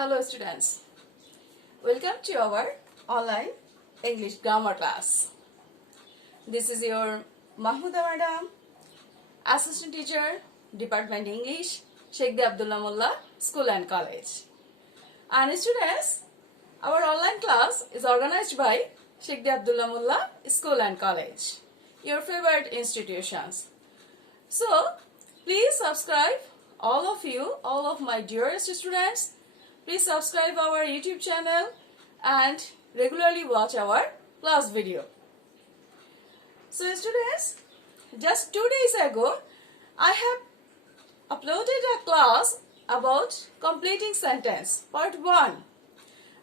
Hello students, welcome to our online English grammar class. This is your Mahmouda Madam, Assistant Teacher, Department English, Sheikh Abdullah Mullah School and College. And students, our online class is organized by Sheikh Abdullah Mullah School and College, your favorite institutions. So, please subscribe, all of my dearest students. Please subscribe our YouTube channel and regularly watch our class video. So students, just 2 days ago, I have uploaded a class about completing sentence, part 1.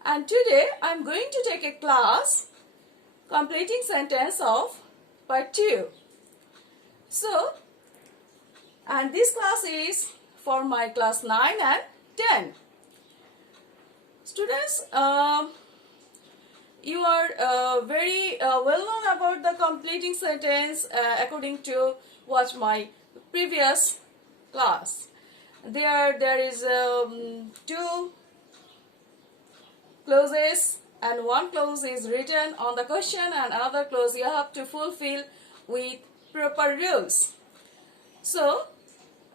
And today I am going to take a class, completing sentence of part 2. So, and this class is for my class 9 and 10. Students, you are very well known about the completing sentence according to watch my previous class. There is 2 clauses and 1 clause is written on the question and another clause you have to fulfill with proper rules. So,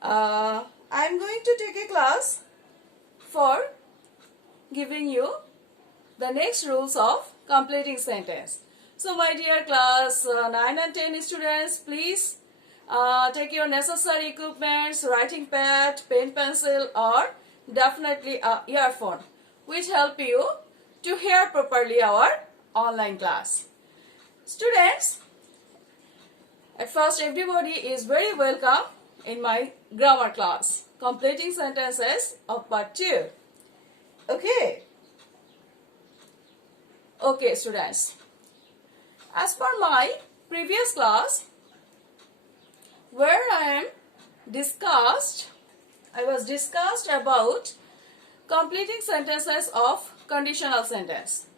I am going to take a class for giving you the next rules of completing sentence. So my dear class 9 and 10 students, please take your necessary equipments, writing pad, pen, pencil, or definitely a earphone, which help you to hear properly our online class. Students, at first everybody is very welcome in my grammar class, completing sentences of part 2. Okay students, as per my previous class where I was discussed about completing sentences of conditional sentence.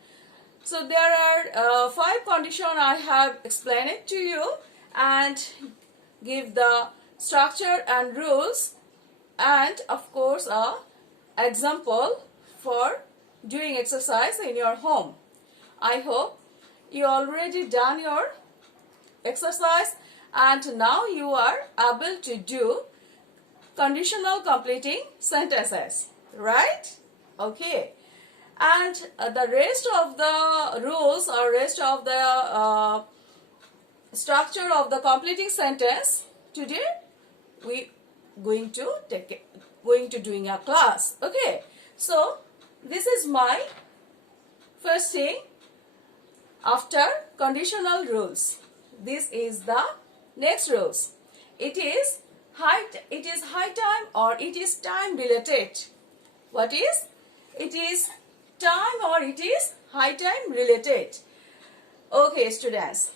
So there are 5 conditions I have explained it to you and give the structure and rules and of course a example for doing exercise in your home. I hope you already done your exercise and now you are able to do conditional completing sentences, right? Okay. And the rest of the rules or rest of the structure of the completing sentence today we going to doing a class. Okay. So this is my first thing after conditional rules. This is the next rules. It is high time or it is time related. What is? It is time or it is high time related. Okay students,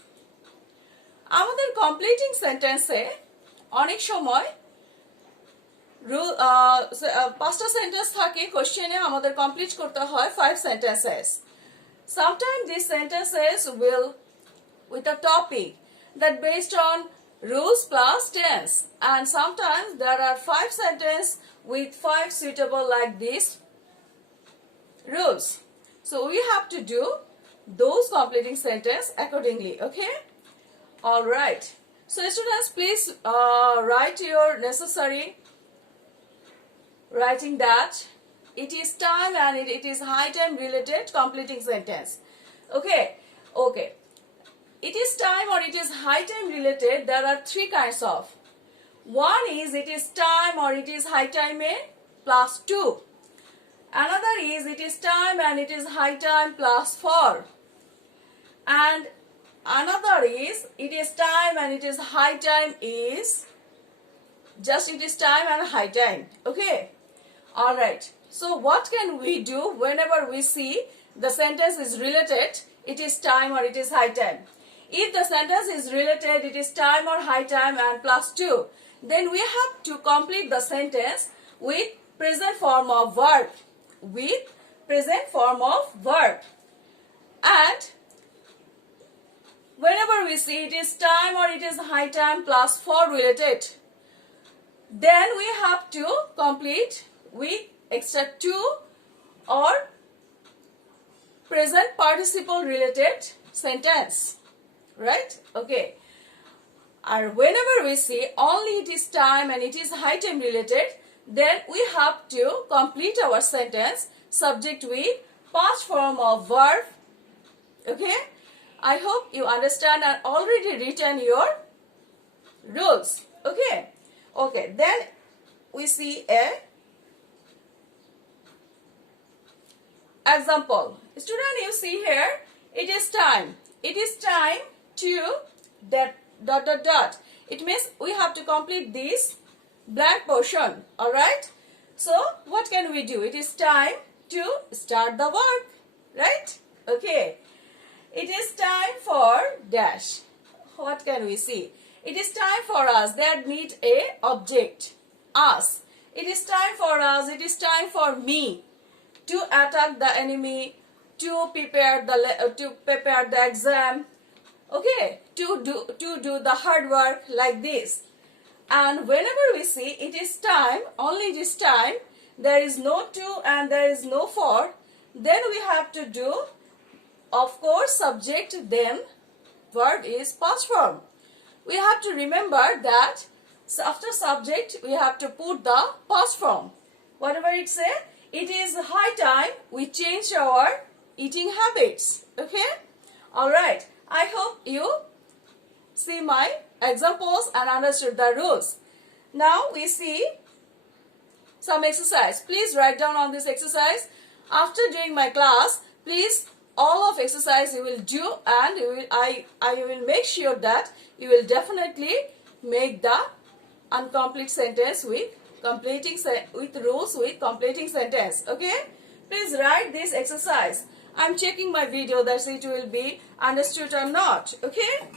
আমাদের completing sentence এ অনেক সময় পাঁচটা sentence থাকে কোশ্চেনে আমাদের complete করতে হয় 5 sentences. Sometimes these sentences will with a topic that based on rules plus tense, and sometimes there are 5 sentences with 5 suitable like this rules. So we have to do those completing sentence accordingly. Okay, all right. So students, please write your necessary writing that it is time and it is high time related completing sentence. Okay. It is time or it is high time related. There are 3 kinds of. One is it is time or it is high time plus 2. Another is it is time and it is high time plus 4. And another is it is time and it is high time is just it is time and high time. Okay. Alright, so what can we do whenever we see the sentence is related, it is time or it is high time? If the sentence is related, it is time or high time and plus 2, then we have to complete the sentence with present form of verb. With present form of verb. And whenever we see it is time or it is high time plus 4 related, then we have to complete with extra 2 or present participle related sentence, right? Okay. And whenever we see only it is time and it is high time related, then we have to complete our sentence subject with past form of verb. Okay, I hope you understand and already written your rules. Okay, okay, then we see a example. Student, you see here, it is time to that dot dot dot. It means we have to complete this blank portion. All right, so what can we do? It is time to start the work, right? Okay, it is time for dash. What can we see? It is time for us. That need a object, us. It is time for us, it is time for me to attack the enemy, to prepare the exam. Okay, to do the hard work like this. And whenever we see it is time, only it is time, there is no to and there is no for, then we have to do, of course, subject, then verb is past form. We have to remember that after subject we have to put the past form. Whatever it say, it is high time we change our eating habits. Okay, all right, I hope you see my examples and understood the rules. Now we see some exercise. Please write down on this exercise. After doing my class, please, all of exercise you will do, and I will make sure that you will definitely make the incomplete sentence with rules with completing sentence. Okay, please write this exercise. I'm checking my video that it will be understood or not. Okay,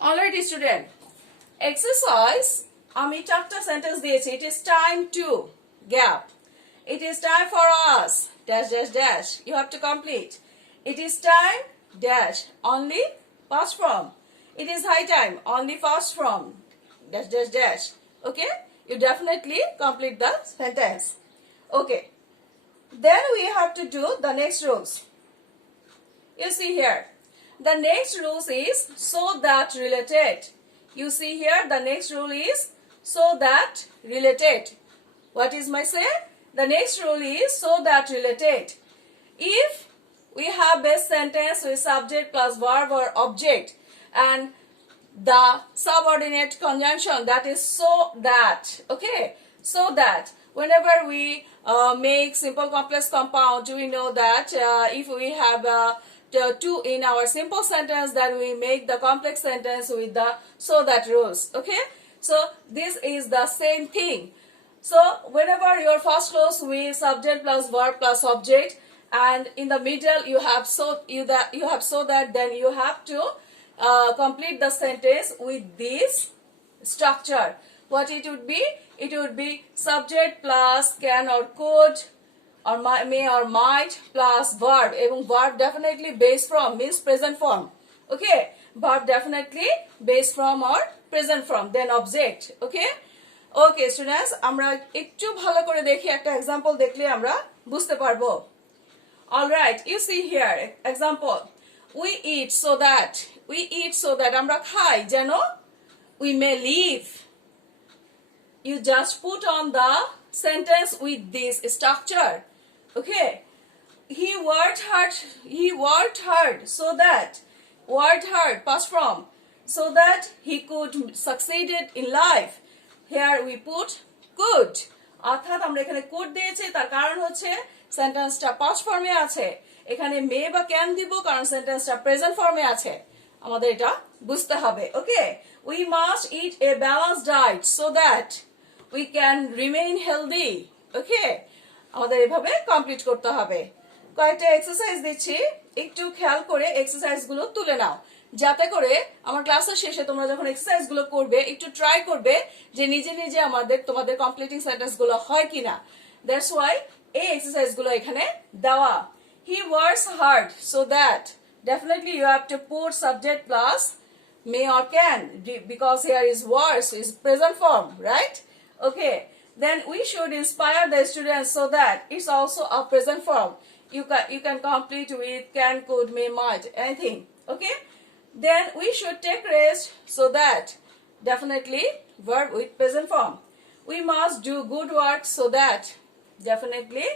alright student, exercise আমি চারটা sentence দিয়েছি. It is time to gap, it is time for us dash dash dash, you have to complete. It is time dash, only past form. It is high time, only past form dash dash dash. Okay, you definitely complete the sentence. Okay, then we have to do the next rules. You see here, the next rule is so that related. You see here, the next rule is so that related. What is my say? The next rule is so that related. If we have base sentence with subject plus verb or object and the subordinate conjunction, that is so that. Okay, so that whenever we make simple complex compound, we know that if we have to in our simple sentence, that we make the complex sentence with the so that rules. Okay, so this is the same thing. So whenever your first clause with subject plus verb plus object, and in the middle you have so that, then you have to complete the sentence with this structure. What it would be? It would be subject plus can or could or may or might plus verb, এবং verb definitely based from means present form. Okay, verb definitely based from or present form, then object. Okay, okay students, আমরা একটু ভালো করে দেখি, একটা example দেখলে আমরা বুঝতে পারবো. All right, you see here example. We eat so that আমরা খাই যেন we may live. You just put on the sentence with this structure. Okay, he worked hard so that, worked hard past form, so that he could succeeded in life. Here we put could. অর্থাৎ আমরা এখানে could দিয়েছি, তার কারণ হচ্ছে সেন্টেন্সটা past ফর্মে আছে. এখানে may বা can দিব কারণ সেন্টেন্সটা প্রেজেন্ট ফর্মে আছে. আমাদের এটা বুঝতে হবে. Okay, we must eat a balanced diet so that we can remain healthy. Okay, আমাদের এভাবে কমপ্লিট করতে হবে. কয়েকটা এক্সারসাইজ দিচ্ছি, একটু খেয়াল করে এক্সারসাইজগুলো তুলে নাও, যাতে করে আমার ক্লাসের শেষে তোমরা যখন এক্সারসাইজগুলো করবে একটু ট্রাই করবে যে নিজে নিজে তোমাদের কমপ্লিটিং সেন্টেন্সগুলো হয় কিনা. দ্যাটস ওয়াই এই এক্সারসাইজগুলো এখানে দেওয়া. He works hard so that, definitely you have to put subject plus may or can, because here is was, is present form, right? Okay, then we should inspire the students so that it's also a present form. You can complete with can, could, may, might, anything. Okay, then we should take rest so that definitely verb with present form. We must do good work so that definitely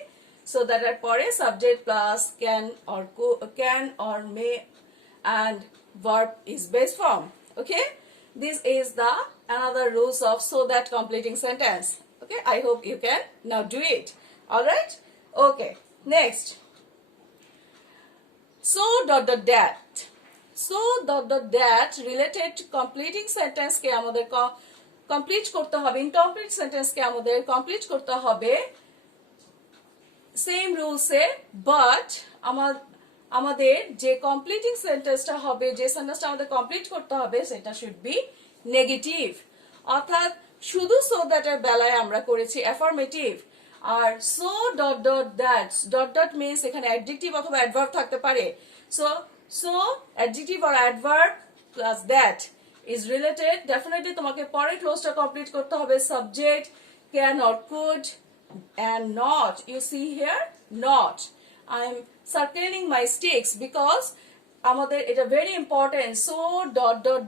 so that at pore subject plus can or may and verb is base form. Okay, this is the another rules of so that completing sentence. Okay, I hope you can now do it. All right. Okay, next. So that related to completing sentence के আমাদের complete করতে হবে, incomplete sentence के আমাদের complete করতে হবে same rules A, but আমাদের যে completing sentence টা হবে, যে sentence টা আমাদের complete করতে হবে সেটা should be negative, অর্থাৎ শুধু so that এর বেলায় আমরা করেছি affirmative, R so that means এখানে adjective অথবা adverb থাকতে পারে, so adjective or adverb plus that is related, definitely তোমাকে পরে ক্লোজটা কমপ্লিট করতে হবে subject can or could and not. You see here not. I'm circling my sticks because আমাদের এটা very important. So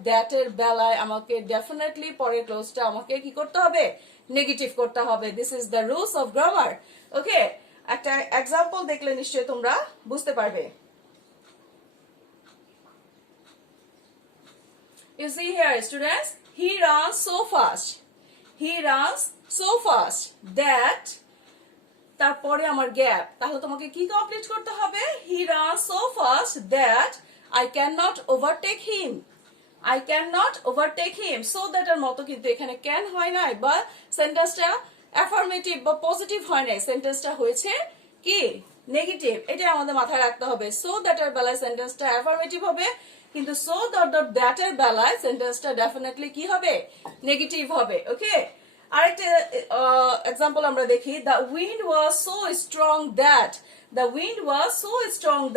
that এর বেলায় আমাকে definitely পরের ক্লোজটা আমাকে কি করতে হবে, নেগেটিভ করতে হবে. This is the rules of grammar. Okay, একটা এক্সাম্পল দেখলে নিশ্চয়ই তোমরা বুঝতে পারবে. You see here students, he runs so fast that তারপরে আমার গ্যাপ, তাহলে তোমাকে কি কমপ্লিট করতে হবে, he runs so fast that I cannot overtake him. So that এর মতো কিন্তু এখানে can হয় নাই, বা সেন্টেন্সটা অ্যাফার্মেটিভ বা পজিটিভ হয় নাই, সেন্টেন্সটা হয়েছে কি নেগেটিভ, এটা আমাদের মাথায় রাখতে হবে. so that এর বেলায় সেন্টেন্সটা অ্যাফার্মেটিভ হবে, কিন্তু so that এর বেলায় সেন্টেন্সটা ডেফিনেটলি কি হবে, নেগেটিভ হবে. ওকে, আরেকটা এক্সাম্পল আমরা দেখি, the wind was so strong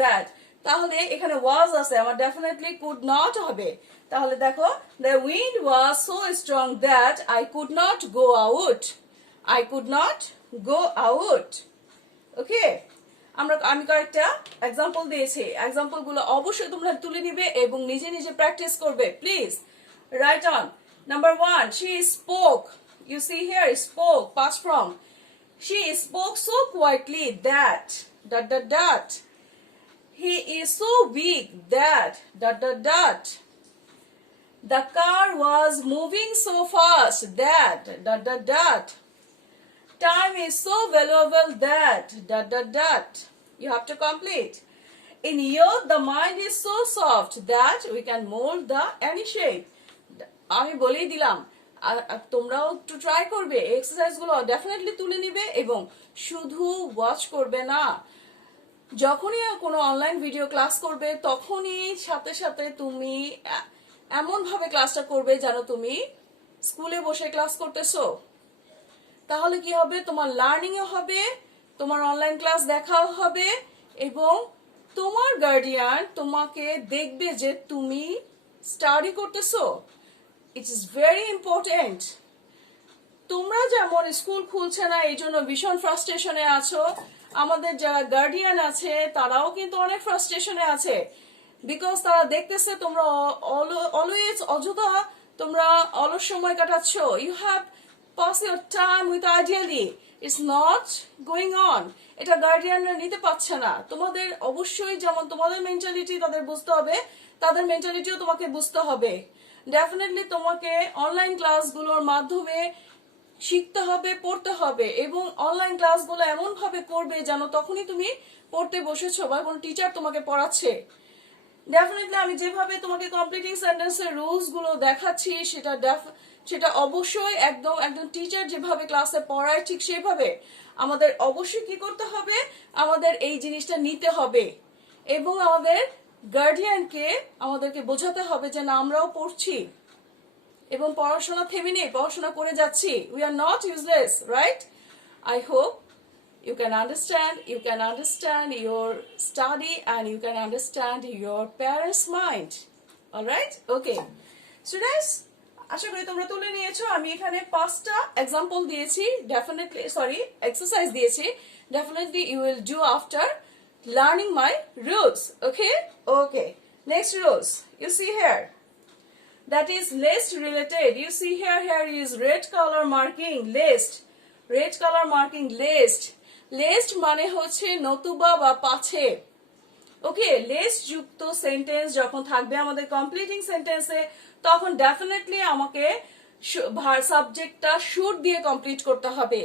that, তাহলে এখানে was আছে, আমার ডেফিনেটলি could not হবে. তাহলে দেখো, the wind was so strong that I could not go out. ওকে, আমি কয়েকটা এক্সাম্পল দিয়েছি, এক্সাম্পল গুলো অবশ্যই তোমরা তুলে নিবে এবং নিজে নিজে প্র্যাকটিস করবে. Please write on. Number 1, she spoke. You see here, spoke, past form. She spoke so quietly that he is so weak that the car was moving so fast that time is so valuable that you have to complete. In youth the mind is so soft that we can mold the any shape. আমি বলেই দিলাম, তোমরাও একটু try করবে, exercise গুলো definitely তুলে নিবে এবং শুধু ওয়াচ করবে না, যখনই কোনো অনলাইন ভিডিও ক্লাস করবে তখনই সাথে সাথে তুমি এমন ভাবে ক্লাসটা করবে যেন তুমি স্কুলে বসে ক্লাস করতেছো. তাহলে কি হবে, তোমার লার্নিংও হবে, তোমার অনলাইন ক্লাস দেখাও হবে, এবং তোমার গার্ডিয়ান তোমাকে দেখবে যে তুমি স্টাডি করতেছো. It is very important. তোমরা যেমন স্কুল খুলছে না এই জন্য ভীষণ ফ্রাস্ট্রেশনে আছো, আমাদের যারা গার্ডিয়ান আছে তারাও কিন্তু অনেক ফ্রাস্ট্রেশনে আছে, বিকজ তারা দেখতেছে তোমরা অলওয়েজ অযথা তোমরা অলস সময় কাটাচ্ছ. You have pass your time with ideally, it's not going on. এটা গার্ডিয়ানরা নিতে পারছে না. তোমাদের অবশ্যই যেমন তোমাদের মেন্টালিটি তাদের বুঝতে হবে, তাদের মেন্টালিটিও তোমাকে বুঝতে হবে. ডেফিনেটলি তোমাকে অনলাইন ক্লাসগুলোর মাধ্যমে শিখতে হবে, পড়তে হবে, এবং অনলাইন ক্লাসগুলো এমন ভাবে করবে যেন তখনই তুমি পড়তে বসেছো বা কোনো টিচার তোমাকে পড়াচ্ছে. ডেফিনেটলি আমি যেভাবে তোমাকে কমপ্লিটিং সেন্টেন্সের রুলস গুলো দেখাচ্ছি সেটা অবশ্যই একদম টিচার যেভাবে ক্লাসে পড়ায় ঠিক সেভাবে আমাদের অবশ্যই কি করতে হবে, আমাদের এই জিনিসটা নিতে হবে এবং আমাদের গার্ডিয়ানকে আমাদেরকে বোঝাতে হবে যে না আমরাও পড়ছি এবং পড়াশোনা থেমে নেই, পড়াশোনা করে যাচ্ছি. We are not useless, right? I hope you can understand your study, and you can understand your parents' mind. All right? Okay. Students, আশা করি তোমরা তুলে নিয়েছো। আমি এখানে 5টা এক্সাম্পল দিয়েছি, এক্সারসাইজ দিয়েছি। Definitely you will do after learning my rules. Okay? Okay. Next rules. You see here. That is list related. You see here is red color marking list. Red color marking list. List মানে হচ্ছে নতুবা বা পাছে। ওকে, less যুক্ত sentence যখন থাকবে আমাদের completing সেন্টেন্সে, তখন ডেফিনেটলি আমাকে সাবজেক্টটা শুড দিয়ে কমপ্লিট করতে হবে।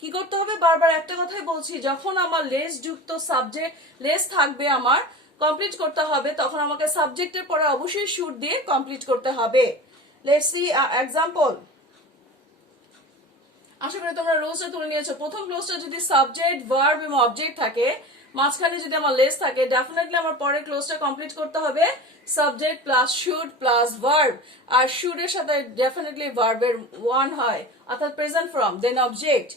কি করতে হবে? বারবার একটা কথাই বলছি, যখন আমার লেস যুক্ত সাবজেক্ট লেস থাকবে আমার কমপ্লিট করতে হবে, তখন আমাকে সাবজেক্টের পরে অবশ্যই শুড দিয়ে কমপ্লিট করতে হবে। Let's C example. আশা করি তোমরা রুলসটা তুলে নিয়েছো। প্রথম ক্লোজটা যদি সাবজেক্ট, ভার্ব এবং অবজেক্ট থাকে, মাঝখানে যদি আমার লেস থাকে, ডেফিনেটলি আমার পরে ক্লোজটা কমপ্লিট করতে হবে subject plus should plus verb. আর শুড এর সাথে ডেফিনেটলি ভার্বের ওয়ান হয়, অর্থাৎ present form, then object.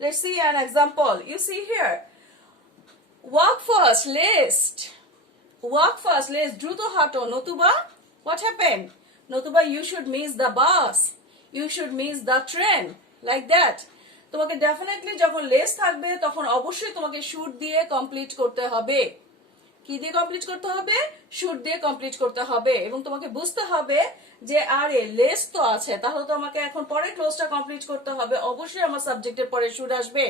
Let's see an example. You see here, walk fast lest. Walk fast lest, দ্রুত হাঁটো, নতুবা হোয়াট হ্যাপেন? নতুবা you should miss the bus, you should miss the train, like that. তোমাকে definitely যখন lest থাকবে তখন অবশ্যই তোমাকে শুড দিয়ে কমপ্লিট করতে হবে। কি দিয়ে কমপ্লিট করতে হবে? শুড দিয়ে কমপ্লিট করতে হবে। এবং তোমাকে বুঝতে হবে যে আরে লেস তো আছে, তাহলে তো আমাকে এখন পরে ক্লোজটা কমপ্লিট করতে হবে, অবশ্যই আমার সাবজেক্টের পরে শুড আসবে।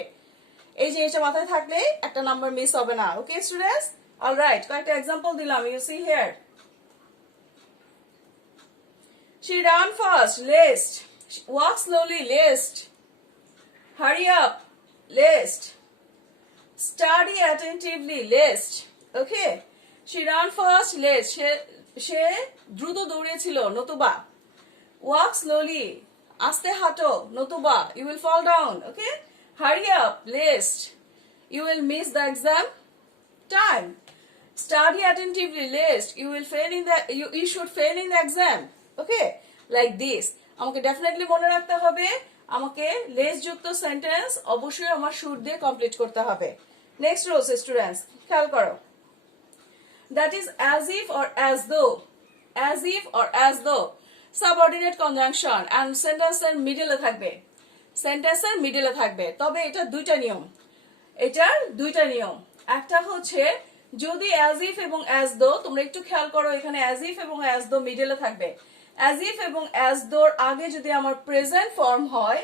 এই জিনিসটা মাথায় থাকলে একটা নাম্বার মিস হবে না। ওকে স্টুডেন্টস, অলরাইট, কয়েকটা এক্সাম্পল দিলাম। You see here, she ran fast list, walk slowly list, hurry up list, study attentively list. Okay, she ran fast list, সে দ্রুত দৌড়েছিল, নতুবা walk slowly, আস্তে হাঁটো, নতুবা you will fall down. Okay, hurry up list, you will miss the exam time. Study attentively list, you should fail in the exam. Okay, like this. আমাকে definitely মনে রাখতে হবে, আমাকে লেস যুক্ত সেন্টেন্স অবশ্যই আমার শুড দিয়ে কমপ্লিট করতে হবে। নেক্সট রুলস স্টুডেন্টস, খেয়াল করো। That is as if or as though. As if or as though subordinate conjunction and সেন্টেন্সের মিডলে থাকবে, সেন্টেন্সের মিডলে থাকবে। তবে এটা দুইটা নিয়ম, এটার দুইটা নিয়ম। একটা হচ্ছে যদি অ্যাজ ইফ এবং অ্যাজ দো, তোমরা একটু খেয়াল করো, এখানে অ্যাজ ইফ এবং অ্যাজ দো মিডলে থাকবে। অ্যাজ ইফ এবং অ্যাজ দোর আগে যদি আমার প্রেজেন্ট ফর্ম হয়,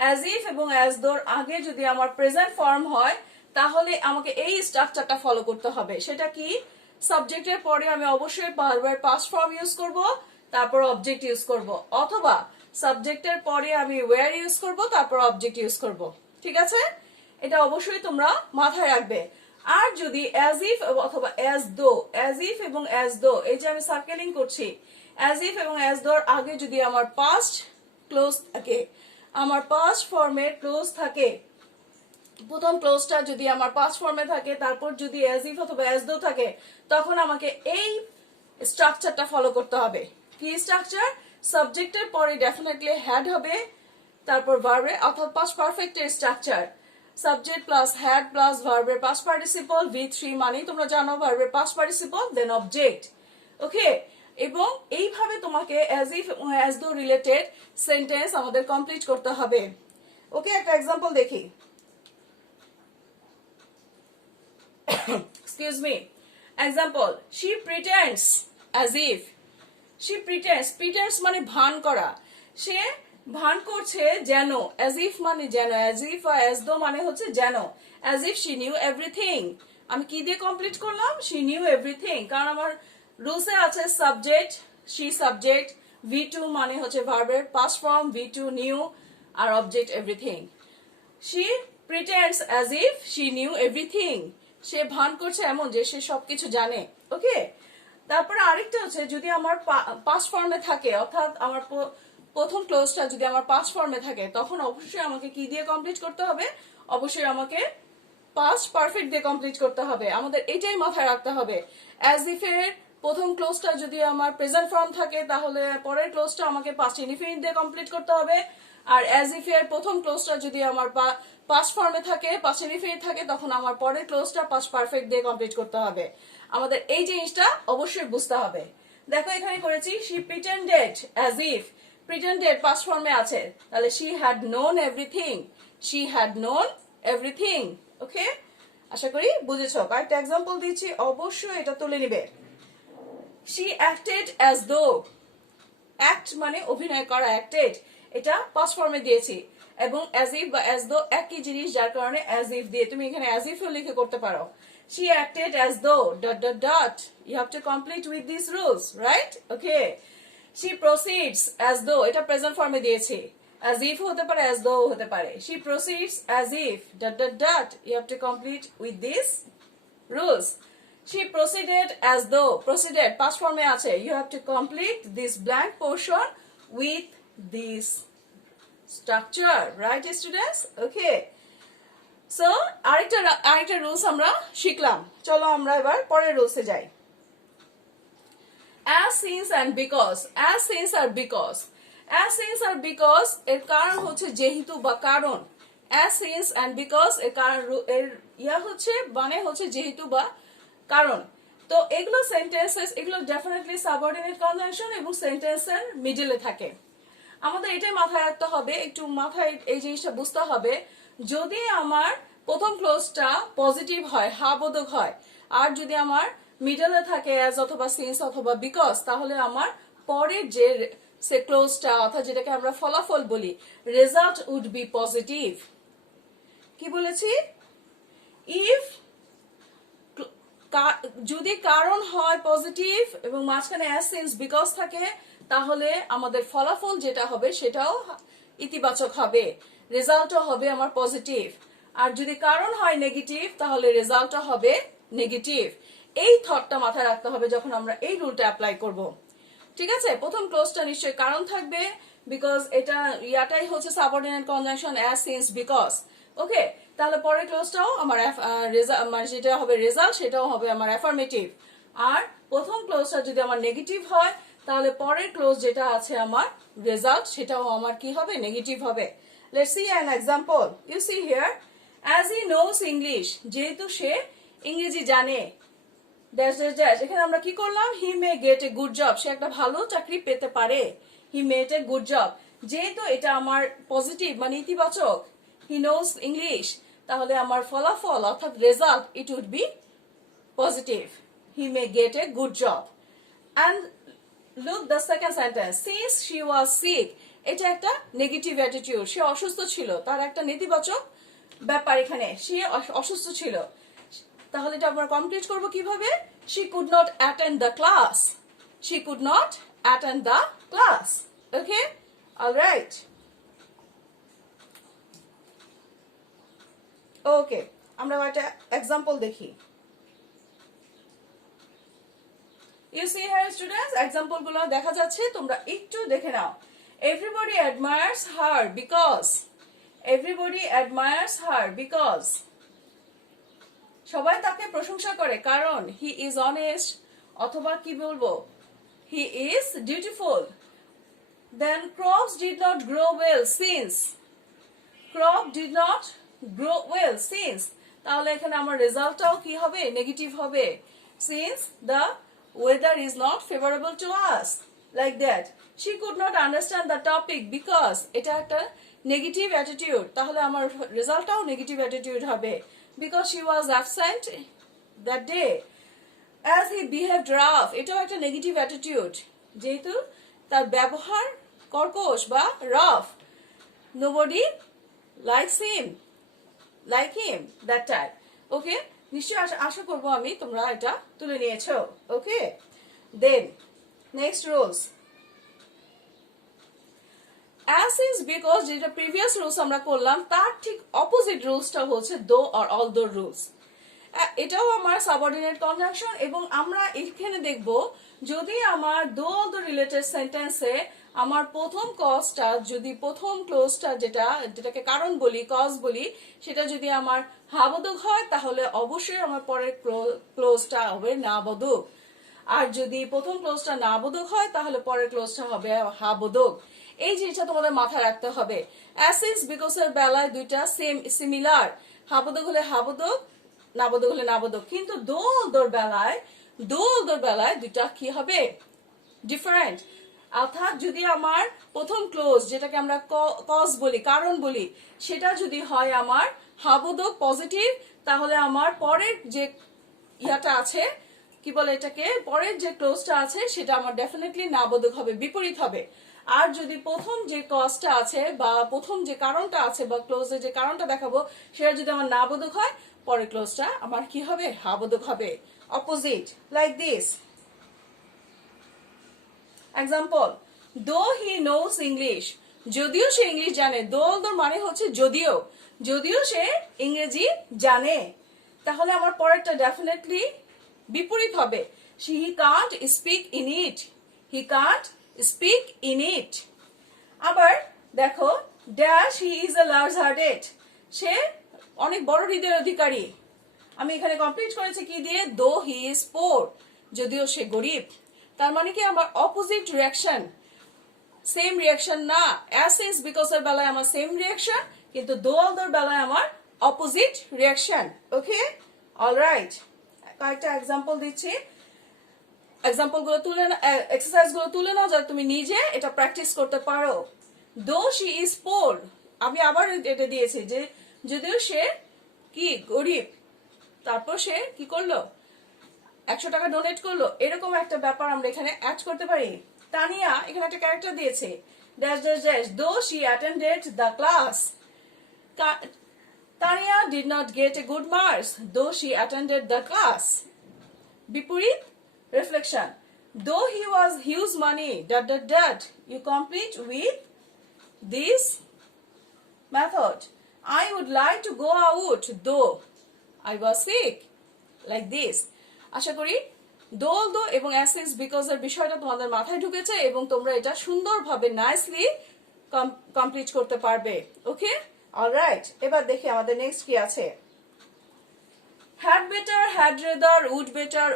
অ্যাজ ইফ এবং অ্যাজ দোর আগে যদি আমার প্রেজেন্ট ফর্ম হয়, তাহলে আমাকে এই স্ট্রাকচারটা ফলো করতে হবে। সেটা কি? সাবজেক্টের পরে আমি অবশ্যই বারবার পাস্ট ফর্ম ইউজ করব, তারপর অবজেক্ট ইউজ করব, অথবা সাবজেক্টের পরে আমি ওয়্যার ইউজ করব, তারপর অবজেক্ট ইউজ করব। ঠিক আছে? এটা অবশ্যই তোমরা মাথায় রাখবে। আর যদি অ্যাজ ইফ অথবা অ্যাজ দো, অ্যাজ ইফ এবং অ্যাজ দো, এই যে আমি সার্কেলিং করছি, অ্যাজ ইফ এবং অ্যাজ দোর আগে যদি আমার পাস্ট ক্লোজ থাকে, আমার পাস্ট ফর্মে ক্লোজ থাকে, প্রথম ক্লোজটা যদি আমার পাস্ট ফর্মে থাকে, তারপর যদি অ্যাজ ইফ অথবা অ্যাজ দো থাকে, তখন আমাকে এই স্ট্রাকচারটা ফলো করতে হবে। কি স্ট্রাকচার? সাবজেক্টের পরে ডেফিনেটলি হ্যাড হবে, তারপর ভার্বে, অর্থাৎ পাস্ট পারফেক্টের structure. Subject plus had plus ভার্বের পাস্ট পার্টিসিপল, V3 মানে তোমরা জানো ভার্বের past participle, then object. Okay, এবং এইভাবে তোমাকে অ্যাজ ইফ এবং অ্যাজ দো রিলেটেড সেন্টেন্স আমাদের কমপ্লিট করতে হবে। ওকে, একটা এক্সাম্পল দেখি। Excuse me. Example, she pretends as if. She pretends মানে ভান করা। সে ভান করছে যেন, as if মানে যেন, as if or as though মানে হচ্ছে যেন, as if she knew everything. আমি কি দিয়ে কমপ্লিট করলাম? she knew everything, কারণ আমার রুলসে আছে সাবজেক্ট, she subject, V2 মানে হচ্ছে ভার্বের পাস্ট ফর্ম, V2 knew, আর object everything. She pretends as if she knew everything. সে ভান করছে এমন যে সে সবকিছু জানে। ওকে, তারপরে আরেকটা হচ্ছে যদি আমার পাস্ট ফর্মে থাকে, অর্থাৎ আমার প্রথম ক্লোজটা যদি আমার পাস্ট ফর্মে থাকে, তখন অবশ্যই আমাকে কি দিয়ে কমপ্লিট করতে হবে? অবশ্যই আমাকে পাস্ট পারফেক্ট দিয়ে কমপ্লিট করতে হবে। আমাদের এটাই মাথায় রাখতে হবে। অ্যাজ ইফ এর প্রথম ক্লোজটা যদি আমার প্রেজেন্ট ফর্ম থাকে, তাহলে পরের ক্লোজটা আমাকে পাস্ট ইনডিফিনিট দিয়ে কমপ্লিট করতে হবে। আর অ্যাজ ইফ এর প্রথম ক্লোজটা যদি আমার পাস্ট ফর্মে থাকে, পাস্ট ইনডিফিনিট থাকে, তখন আমার পরের ক্লোজটা পাস্ট পারফেক্ট দিয়ে কমপ্লিট করতে হবে। আমাদের এই জিনিসটা অবশ্যই বুঝতে হবে। দেখো এখানে করেছি she pretended as if, pretended past ফর্মে আছে, তাহলে she had known everything, she had known everything। ওকে, আশা করি বুঝেছো। কয়েকটা এক্সাম্পল দিচ্ছি, অবশ্যই এটা তুলে নিবে। she acted as though, act মানে অভিনয় করা, অ্যাক্টেড, এটা পাস্ট ফর্মে দিয়েছি, এবং অ্যাজ ইফ বা অ্যাজ দো একই জিনিস, যার কারণে অ্যাজ ইফ দিয়ে তুমি এখানে অ্যাজ ইফ লিখে করতে পারো। she acted as though ... you have to complete with these rules, right? Okay, she proceeds as though, এটা প্রেজেন্ট ফর্মে দিয়েছি, as if হতে পারে, as though হতে পারে। she proceeds as if ... you have to complete with these rules. She proceeded as though, proceeded past form e ache, you have to complete this blank portion with this structure, right students? Okay, so arekta rules amra shiklam, cholo amra ebar porer rules e jai। as, since and because, as, since R because, as, since R because এর কারণ হচ্ছে যেহেতু বা কারণ। as, since and because এর কারণ, এর ইয়া হচ্ছে মানে হচ্ছে যেহেতু বা কারণ। তো এগুলো সেন্টেন্সেস, এগুলো ডেফিনেটলি সাবঅর্ডিনেট কনজাংশন এবং সেন্টেন্সের মিডলে থাকে। আমাদের এটাই মাথায় রাখতে হবে, একটু মাথায় এই জিনিসটা বুঝতে হবে। যদি আমার প্রথম ক্লোজটা পজিটিভ হয়, হা বোধক হয়, আর যদি আমার মিডলে থাকে অ্যাজ অথবা সিন্স অথবা বিকজ, তাহলে আমার পরের যে ক্লোজটা, অর্থাৎ যেটাকে আমরা ফলাফল বলি, রেজাল্ট উড বি পজিটিভ। কি বলেছি? ইফ, যদি কারণ হয় পজিটিভ এবং মাঝখানে অ্যাজ, সিন্স, বিকজ থাকে, তাহলে আমাদের ফলাফল যেটা হবে সেটাও ইতিবাচক হবে, রেজাল্টও হবে আমার পজিটিভ। আর যদি কারণ হয় নেগেটিভ, তাহলে রেজাল্টও হবে নেগেটিভ। এই থটটা মাথায় রাখতে হবে যখন আমরা এই রুলটা অ্যাপ্লাই করব। ঠিক আছে, প্রথম ক্লোজটা নিশ্চয়ই কারণ থাকবে, বিকজ এটা ইয়াটাই হচ্ছে subordinate conjunction, as, since, because. Okay, তাহলে পরের ক্লোজটাও আমার মানে যেটা হবে রেজাল্ট, সেটাও হবে আমার অ্যাফার্মেটিভ। আর প্রথম ক্লোজটা যদি আমার নেগেটিভ হয়, তাহলে পরের ক্লোজ যেটা আছে আমার রেজাল্ট, সেটাও আমার কি হবে? নেগেটিভ হবে। Let's see an example. You see here, as he knows English, যেহেতু সে ইংরেজি জানে, ড্যাশ ড্যাশ ড্যাশ। এখানে আমরা কি করলাম? He may get a good job, সে একটা ভালো চাকরি পেতে পারে। হি মেট এ গুড জব, যেহেতু এটা আমার পজিটিভ মানে ইতিবাচক, হি নোস ইংলিশ, তাহলে আমার ফলাফল অর্থাৎ result, it would be positive. He may get a good job. And look the second sentence, since she was sick, এটা একটা নেগেটিভ অ্যাটিটিউড, সে অসুস্থ ছিল, তার একটা নেতিবাচক ব্যাপার এখানে, সে অসুস্থ ছিল। তাহলে এটা আমরা কমপ্লিট করব কিভাবে? she could not attend the class, she could not attend the class. Okay, all right, okay, আমরা একটা এক্সাম্পল দেখি। You see here students, example গুলো দেখা যাচ্ছে, তোমরা একটু দেখে নাও। everybody admires her because, everybody admires her because, সবাই তাকে প্রশংসা করে কারণ হি ইজ অনেস্ট, অথবা কি বলবো, he is dutiful. Then crops did not grow well since, crop did not grow well since, তাহলে এখানে আমার রেজাল্টটাও কি হবে? নেগেটিভ হবে। Since the weather is not favourable to us, like that. She could not understand the topic because, এটা একটা negative attitude, তাহলে আমার রেজাল্টটাও নেগেটিভ অ্যাটিটিউড হবে। because she was absent that day, as he behaved rough, এটাও একটা negative attitude, যেহেতু তার ব্যবহার কর্কশ বা rough. nobody likes him, like him that time. Okay, নিশ্চয়ই আশা করবো আমি তোমরা এটা তুলে নিয়েছো। Okay, then next rules, as, since, because, যেটা প্রিভিয়াস রুলস আমরা করলাম, তার ঠিক অপোজিট রুলসটা হচ্ছে দো আর অলদো রুলস। এটাও আমার সাবঅর্ডিনেট কনজাংশন, এবং আমরা এখানে দেখব যদি আমার দো অলদো রিলেটেড সেন্টেন্সে আমার প্রথম কজটা, যদি প্রথম ক্লোজটা যেটাকে কারণ বলি, কজ বলি, সেটা যদি আমার হাবোধক হয়, তাহলে অবশ্যই আমার পরের ক্লোজটা হবে নাবোধক। আর যদি প্রথম ক্লোজটা নাবোধক হয়, তাহলে পরের ক্লোজটা হবে হাবোধক। এই জিনিসটা তোমাদের মাথায় রাখতে হবে। অ্যাসিস বিকজের বেলায় দুইটা সেম সিমিলার, হাবোধক হলে হাবোধক, নাবোধক হলে নাবোধক, কিন্তু দোলদোর বেলায় দুইটা কি হবে? ডিফারেন্ট। অর্থাৎ যদি আমার প্রথম ক্লোজ, যেটাকে আমরা কজ বলি, কারণ বলি, সেটা যদি হয় আমার হাবোধক পজিটিভ, তাহলে আমার পরের যে ইয়াটা আছে, কি বলে এটাকে, পরের যে ক্লোজটা আছে সেটা আমার ডেফিনেটলি নাবোধক হবে, বিপরীত হবে। আর যদি প্রথম যে কজটা আছে বা প্রথম যে কারণটা আছে বা ক্লোজে যে কারণটা দেখাবো সেটা যদি আমার নাবোধক হয়, পরের ক্লোজটা আমার কি হবে? হাবোধক হবে, অপোজিট, লাইক দিস। এক্সাম্পল, দো হি নোস ইংলিশ, যদিও সে ইংলিশ জানে। দোর মানে হচ্ছে যদিও সে ইংরেজি জানে, তাহলে আমার পরেরটা ডেফিনেটলি বিপরীত হবে। He can't speak in it, he can't speak in it. আবার দেখো, dash he is a large hearted, সে অনেক বড় হৃদয়ের অধিকারী। আমি এখানে কমপ্লিট করেছি কি দিয়ে? দো হি ইজ পোর, যদিও সে গরিব। তার মানে কি আমার অপোজিট রিয়াকশন, সেম রিয়াকশন না। অ্যাসিস বিকজের বেলায় আমার সেম রিয়াকশন, কিন্তু দোলদোর বেলায় আমার অপোজিট রিয়াকশন। ওকে, অলরাইট। কয়েকটা এক্সাম্পল দিচ্ছি, এক্সাম্পলগুলো তুলে, এক্সারসাইজগুলো তুলে নাও যাতে তুমি নিজে এটা প্র্যাকটিস করতে পারো। দো শি ইজ পোর, আমি আবার এটা দিয়েছি যে যদিও সে কি গরিব, তারপর সে কি করলো? 100 টাকা ডোনেট করলো। এরকম একটা ব্যাপার আমরা এখানে অ্যাড করতে পারি। তানিয়া এখানে একটা ক্যারেক্টার দিয়েছে, dash dash dash, though she attended the class. Tania did not get a good marks though she attended the class. বিপরীত reflection, though he was huge money dot dot dot, you complete with this method. I would like to go out though I was sick, like this. আশা করি দো এবং অ্যাসিস because এর বিষয়টা তোমাদের মাথায় ঢুকেছে এবং তোমরা এটা সুন্দরভাবে নাইসলি কমপ্লিট করতে পারবে। Okay, alright. এবার দেখি আমাদের নেক্সট কি আছে। Had better, had rather,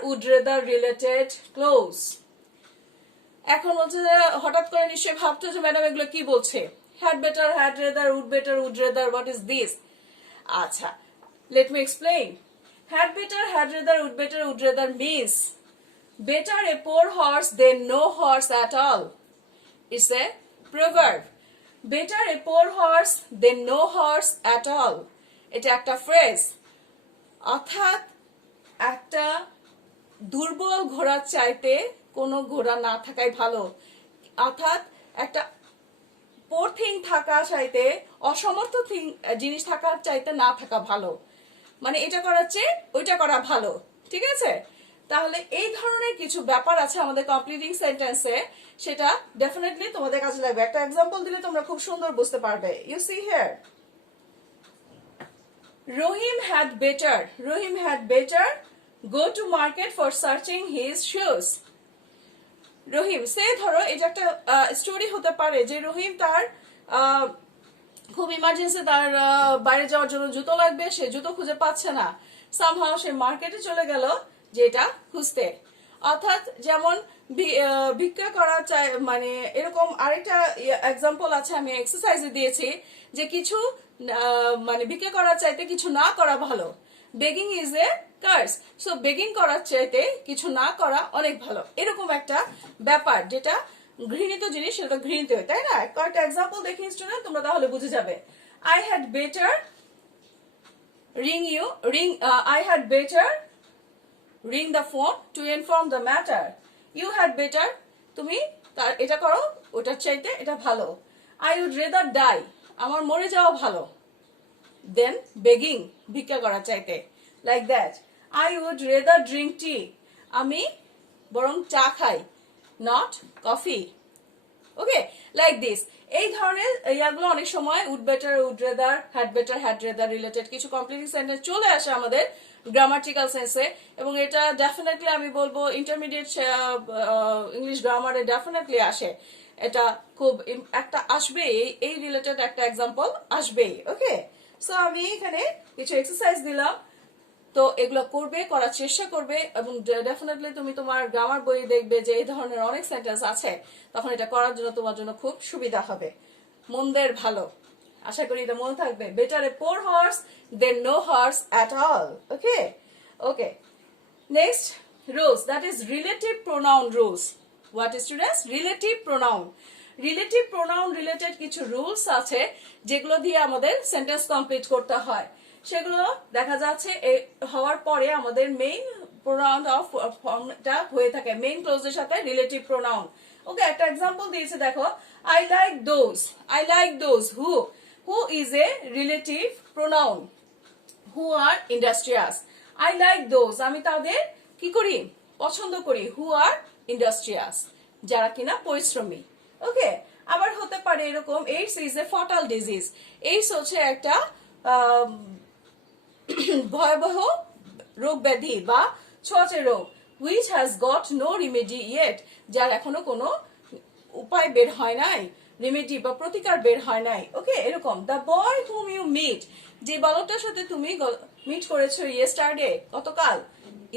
would rather related clause. এখন বলছে যে হঠাৎ করে নিশ্চয়ই ভাবছো যে ম্যাডাম এগুলো কি বলছে। Had better, had rather, would rather, what is this? Acha, let me explain. Had better, would rather means better a poor horse than no horse at all. It's a proverb. Better a poor horse than no horse at all. এটা একটা phrase, অর্থাৎ একটা দুর্বল ঘোড়ার চাইতে কোনো ঘোড়া না থাকাই ভালো। অর্থাৎ একটা পোর থিং থাকা চাইতে, অসমর্থ জিনিস থাকার চাইতে না থাকা ভালো। মানে এটা করার চেয়ে ওইটা করা ভালো, ঠিক আছে? তাহলে এই ধরনের কিছু ব্যাপার আছে আমাদের কমপ্লিটিং সেন্টেন্সে, সেটা ডেফিনেটলি তোমাদের কাজে লাগবে। একটা এক্সাম্পল দিলে তোমরা খুব সুন্দর বুঝতে পারবে। You see here, Rohim had better go to market for searching his shoes. রহিম, সে ধরো এটা একটা স্টোরি হতে পারে যে রহিম তার খুব ইমার্জেন্সি, তার বাইরে যাওয়ার জন্য জুতো লাগবে, সে জুতো খুঁজে পাচ্ছে না। সামহাও সে মার্কেটে চলে গেল যে এটা খুঁজতে। অর্থাৎ যেমন ভিক্ষা করা চাই, মানে এরকম আরেকটা এক্সাম্পল আছে, আমি এক্সারসাইজে দিয়েছি যে কিছু মানে ভিক্ষা করার চাইতে কিছু না করা ভালো। Begging is a curse, so begging করার চাইতে কিছু না করা অনেক ভালো। এরকম একটা ব্যাপার, যেটা ঘৃণিত জিনিস সেটা ঘৃণিত হয়, তাই না? কয়েকটা এক্সাম্পল দেখি স্টুডেন্ট, তোমরা তাহলে বুঝে যাবে। I had better ring the phone to inform the matter. You had better, তুমি তার এটা করো, ওটার চাইতে এটা ভালো। I would rather die, আমার মরে যাওয়া ভালো, then begging, ভিক্ষা করার চাইতে, like that. I would rather drink tea, আমি বরং চা খাই, not coffee. Okay, like this. এই ধরনের ইয়াগুলো অনেক সময় would better, would rather, had better, had rather related কিছু কমপ্লিটিং সেন্টেন্স চলে আসে আমাদের গ্রামাটিক্যাল সেন্সে, এবং এটা ডেফিনেটলি আমি বলবো ইন্টারমিডিয়েট ইংলিশ গ্রামারে ডেফিনেটলি আসে। এটা খুব একটা আসবেই, এই রিলেটেড একটা এক্সাম্পল আসবেই। ওকে, সো আমি এখানে কিছু এক্সারসাইজ দিলাম, তো এগুলো করবে, করার চেষ্টা করবে, এবং ডেফিনেটলি তুমি তোমার গ্রামার বই দেখবে যে এই ধরনের অনেক সেন্টেন্স আছে, তখন এটা করার জন্য তোমার জন্য খুব সুবিধা হবে। মন্দের ভালো, আশা করি এটা মনে থাকবে। Better a poor horse than no horse at all. Okay okay, next rules, that is relative pronoun rules. What is, students? Relative pronoun. Relative pronoun related কিছু রুলস আছে যেগুলো দিয়ে আমাদের সেন্টেন্স কমপ্লিট করতে হয়। সেগুলো দেখা যাচ্ছে হওয়ার পরে আমাদের মেইন প্রোনাউন অফ ফর্মটা হয়ে থাকে মেইন ক্লোজের সাথে রিলেটিভ প্রোনাউন। ওকে, একটা এক্সাম্পল দিয়েছে, দেখো, I like those. I like those who is a relative pronoun, who R industrious. I like those, আমি তাদের কি করি, পছন্দ করি, হু আর ইন্ডাস্ট্রিয়াস, যারা কিনা পরিশ্রমী। ওকে, আবার হতে পারে এরকম, AIDS is a fatal disease. AIDS হচ্ছে একটা ভয়াবহ রোগ ব্যাধি বা ছোঁয়াচে রোগ, which has got no remedy yet, যার এখনো কোনো উপায় বের হয় নাই, রেমেডি বা প্রতিকার বের হয় নাই। ওকে, এরকম the boy whom you meet, যে বালকটার সাথে তুমি মিট করেছো ইয়েস্টারডে, গতকাল,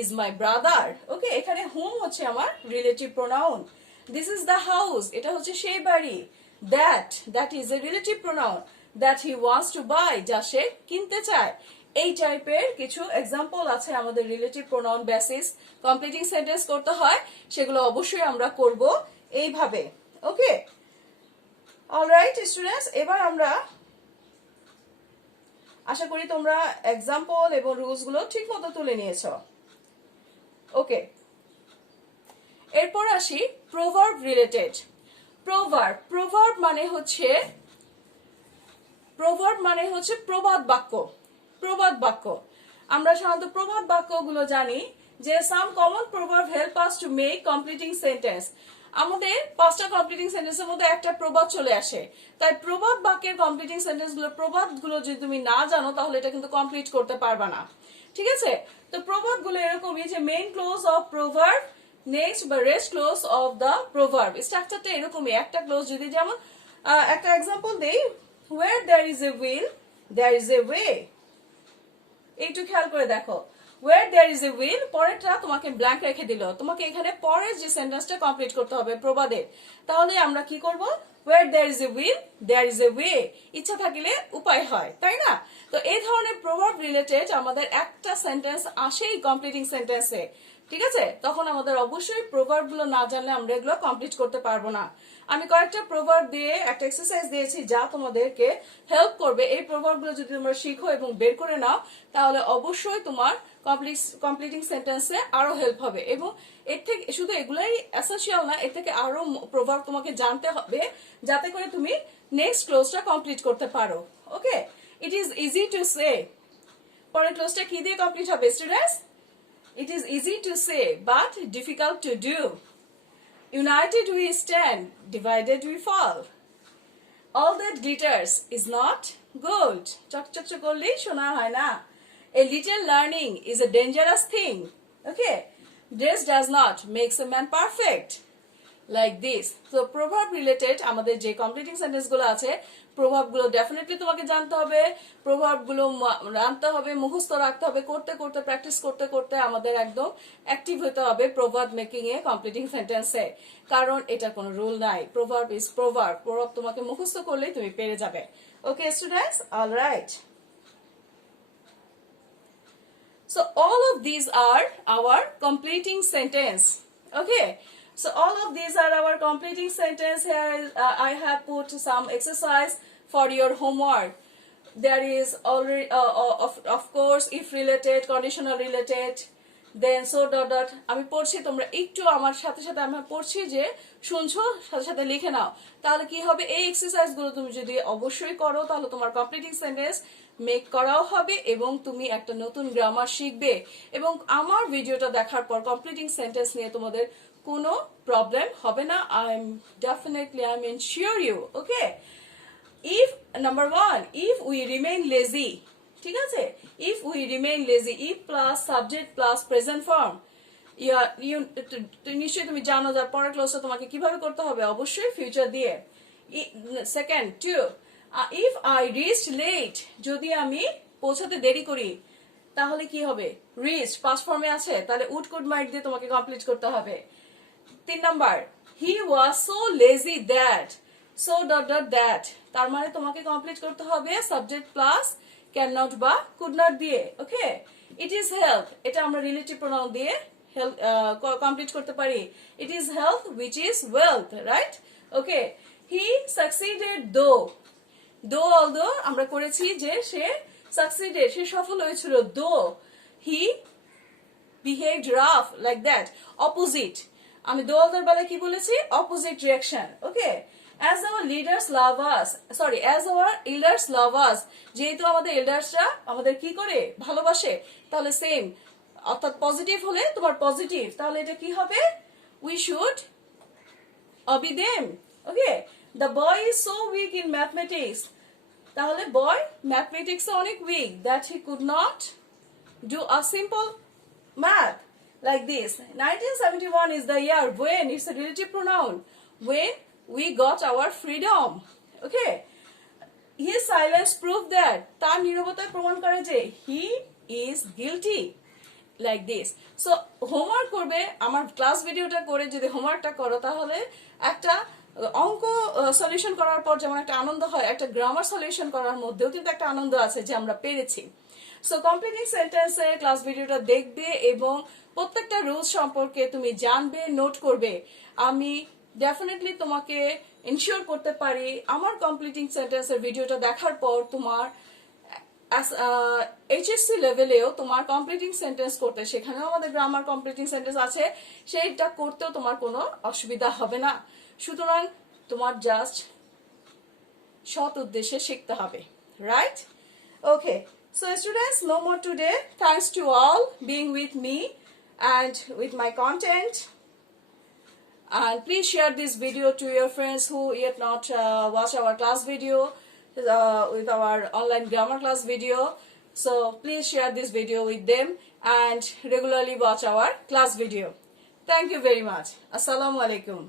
ইজ মাই ব্রাদার। ওকে, এখানে হুম হচ্ছে আমার relative pronoun. This is the house, এটা হচ্ছে সেই বাড়ি। That is a relative pronoun. That he wants to buy, যা সে কিনতে চায়। এই টাইপের কিছু এক্সাম্পল আছে আমাদের relative pronoun basis completing sentence করতে হয়, সেগুলো অবশ্যই আমরা করব এইভাবে। ওকে, অলরাইট স্টুডেন্টস, এবার আমরা আশা করি তোমরা এক্সাম্পল এবং রুলস গুলো ঠিক মতো তুলে নিয়েছো। ওকে, এরপর আসি প্রভার্ব রিলেটেড। প্রভার্ব মানে হচ্ছে প্রবাদ বাক্য। প্রবাদ বাক্য, আমরা সাধারণত প্রবাদ বাক্যগুলো জানি যে সাম common proverb help us to make completing sentence. আমাদের 5টা কমপ্লিটিং সেন্টেন্সের মধ্যে একটা প্রবাদ চলে আসে, তাই প্রবাদ বাক্যের কমপ্লিটিং সেন্টেন্স গুলো, প্রবাদ গুলো যদি তুমি না জানো তাহলে এটা কিন্তু কমপ্লিট করতে পারবা না। ঠিক আছে, তো প্রবাদ গুলো এরকমই যে main clause of proverb, next বা rest clause of the proverb. স্ট্রাকচারটা এরকমই, একটা ক্লোজ যদি, যেমন একটা এক্সাম্পল দেই, where there is a will there is a way। একটু খেয়াল করে দেখো, where there is a will, পরেরটা তোমাকে ব্ল্যাঙ্ক রেখে দিল, তোমাকে এখানে পরের যে সেন্টেন্সটা কমপ্লিট করতে হবে প্রবাদের। তাহলে আমরা কি করব, where there is a will there is a way, ইচ্ছা থাকলে উপায় হয়, তাই না? তো এই ধরনের প্রভাব রিলেটেড আমাদের একটা সেন্টেন্স আসেই কমপ্লিটিং সেন্টেন্সে। ঠিক আছে, তখন আমাদের অবশ্যই প্রভাব গুলো না জানলে আমরা এগুলো কমপ্লিট করতে পারবো না। আমি কয়েকটা প্রভাব দিয়ে একটা এক্সারসাইজ দিয়েছি যা তোমাদেরকে হেল্প করবে। এই প্রভাব গুলো যদি তোমরা শিখো এবং বের করে নাও তাহলে অবশ্যই তোমার কমপ্লিটিং সেন্টেন্সে আরো হেল্প হবে। এবং এর থেকে শুধু এগুলাই এসেনশিয়াল না, এর থেকে আরো প্রভাব তোমাকে জানতে হবে যাতে করে তুমি নেক্সট ক্লোজটা কমপ্লিট করতে পারো। Okay, it is easy to say, পরের ক্লোজটা কি দিয়ে কমপ্লিট হবে students? It is easy to say, but difficult to do. United we stand, divided we fall. All that glitters is not gold. চকচক করলেই শোনা হয় না। A little learning is a dangerous thing. Okay? Dress does not makes a man perfect. Like this. So proverb related আমাদের যে completing sentence গুলো আছে, প্রভাব গুলো ডেফিনেটলি তোমাকে জানতে হবে, প্রভাব গুলো জানতে হবে, মুখস্থ রাখতে হবে, করতে করতে প্র্যাকটিস করতে করতে আমাদের একদম অ্যাক্টিভ হতে হবে প্রভাব মেকিং এ কমপ্লিটিং সেন্টেন্সে। কারণ এটা কোনো রুল নাই, প্রভাব ইজ প্রভাব, প্রভাব তোমাকে মুখস্থ করলেই তুমি পেরে যাবে। ওকে students, alright. So all of these are our completing sentence. Okay, so all of these are our completing sentence. Here I have put some exercise for your homework. There is already of course if related, conditional related, then so dot আমি পড়ছি, তোমরা একটু আমার সাথে সাথে আমি পড়ছি যে শুনছো, সাথে সাথে লিখে নাও। তাহলে কি হবে, এই এক্সারসাইজ গুলো তুমি যদি অবশ্যই করো তাহলে তোমার কমপ্লিটিং সেন্টেন্স মেক করাও হবে এবং তুমি একটা নতুন গ্রামার শিখবে। এবং আমার ভিডিওটা দেখার পর কমপ্লিটিং সেন্টেন্স নিয়ে তোমাদের কোনো প্রবলেম হবে না। I am ensure you. Okay, if number 1, if we remain lazy, ঠিক আছে, if we remain lazy, if plus subject plus present form, নিশ্চয়ই তুমি জানো যার পরের ক্লোজটা তোমাকে কিভাবে করতে হবে, অবশ্যই ফিউচার দিয়ে। Second 2, if I reached late, যদি আমি পৌঁছাতে দেরি করি তাহলে কি হবে reached past form এ আছে তাহলে would could might দিয়ে তোমাকে কমপ্লিট করতে হবে 3 number he was so lazy that so that তার মানে তোমাকে কমপ্লিট করতে হবে সাবজেক্ট প্লাস cannot বা could not দিয়ে ওকে it is health এটা আমরা রিলেটিভ প্রোনাউন দিয়ে হেলথ কমপ্লিট করতে পারি it is health which is wealth right okay he succeeded although আমরা করেছি যে সে succeeded সে সফল হয়েছিল though he behaved rough like that opposite আমি though এর বেলায় কি বলেছি opposite reaction okay as our elders love us যেহেতু আমাদের এল্ডার্সরা আমাদের কি করে ভালোবাসে তাহলে সেম অর্থাৎ পজিটিভ হলে তোমার পজিটিভ তাহলে এটা কি হবে we should obey them okay the boy is so weak in mathematics তাহলে boy mathematics এ অনেক weak that he could not do a simple math like this 1971 is the year when it's a relative pronoun when we got our freedom okay his silence proved that তার নীরবতায় প্রমাণ করে যে he is guilty like this so homework করবে আমার class ভিডিওটা করে যদি হোমওয়ার্কটা করো তাহলে একটা অঙ্ক সলিউশন করার পর যেমন একটা আনন্দ হয় একটা গ্রামার সলিউশন করার মধ্যেও কিন্তু একটা আনন্দ আছে যে আমরা পেরেছি সো কমপ্লিটিং সেন্টেন্সের ক্লাস ভিডিওটা দেখবে এবং প্রত্যেকটা রুলস সম্পর্কে তুমি জানবে নোট করবে আমি ডেফিনেটলি তোমাকে ইনশিওর করতে পারি আমার কমপ্লিটিং সেন্টেন্সের ভিডিওটা দেখার পর তোমার এইচএসসি লেভেলেও তোমার কমপ্লিটিং সেন্টেন্স করতে সেখানেও আমাদের গ্রামার কমপ্লিটিং সেন্টেন্স আছে সেইটা করতেও তোমার কোনো অসুবিধা হবে না সুতরাং তোমার জাস্ট সৎ উদ্দেশ্যে শিখতে হবে right okay so students no more today thanks to all being with me and with my content and please share this video to your friends who yet not watch our class video with our online grammar class video so please share this video with them and regularly watch our class video thank you very much assalamu alaikum